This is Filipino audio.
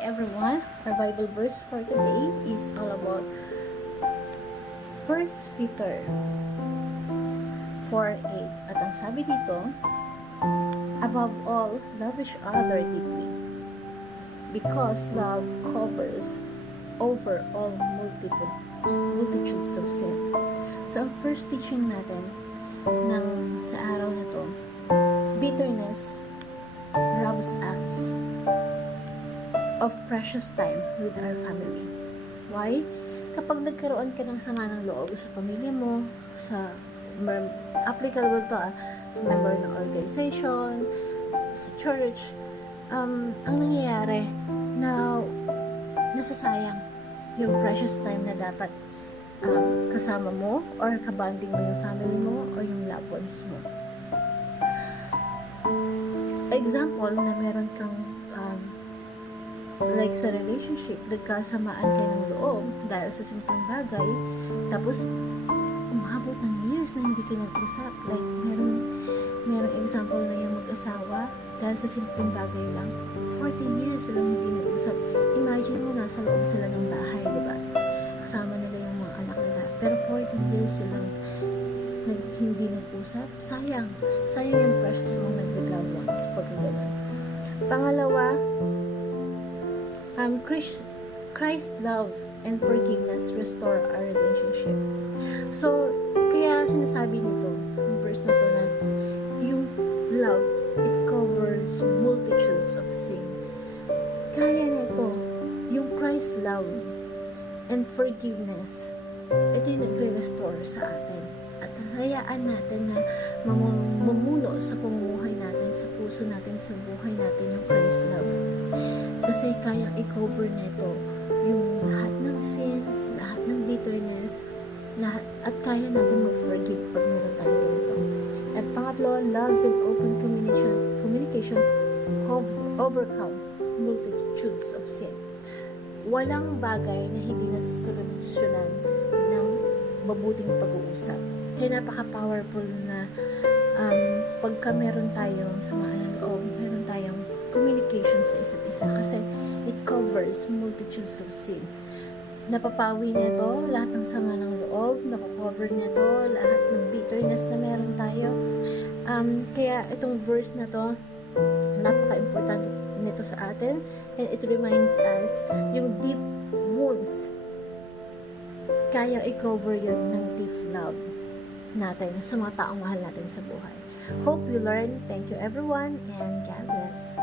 Everyone, our Bible verse for today is all about 1 Peter 4:8. At ang sabi dito, above all, love each other deeply, because love covers over all multitudes of sin. So, ang first teaching natin sa araw na to, bitterness robs us of precious time with our family. Why? Kapag nagkaroon ka ng sama ng loob sa pamilya mo, applicable to sa member ng organization, sa church, ang nangyayari na nasasayang yung precious time na dapat kasama mo or kabanding mo yung family mo or yung loved ones mo. Example na meron kang like sa relationship, nagkasamaan kayo ng loob dahil sa simpleng bagay, tapos umabot ng years na hindi kayo nag-usap. Like, merong example na yung mag-asawa dahil sa simpleng bagay lang, 40 years silang hindi nag-usap. Imagine mo, nasa loob sila ng bahay, diba? Kasama nila yung mga anak nila. Pero 40 years silang hindi nag-usap. Sayang yung precious moment with loved ones pag gano'n. Pangalawa, Christ's love and forgiveness restore our relationship. So, kaya sinasabi nito, yung verse na to, na yung love, it covers multitudes of sin. Kaya nito, yung Christ's love and forgiveness, ito yung nagre-restore sa atin. At hayaan natin na mamuno sa pamumuhay natin, sa puso natin, sa buhay natin yung Christ's love. Kasi kayang i-cover nito yung lahat ng sins, lahat ng bitterness, at kaya natin mag-forgive pag meron tayo ganito. At pangatlo, love and open communication overcome multitudes of sin. Walang bagay na hindi nasusolusyonan ng mabuting pag-uusap. Kaya napaka-powerful na pagka meron tayong samahan ng loob, meron tayong communication sa isa't isa, kasi it covers multitudes of sin. Napapawi nito lahat ng sama ng loob, napakover nito lahat ng bitterness na meron tayo. Kaya itong verse na to, napaka-importante nito sa atin, and it reminds us yung deep wounds, kaya i-cover yun ng deep love natin sa mga taong mahal natin sa buhay. Hope you learn. Thank you everyone, and God bless.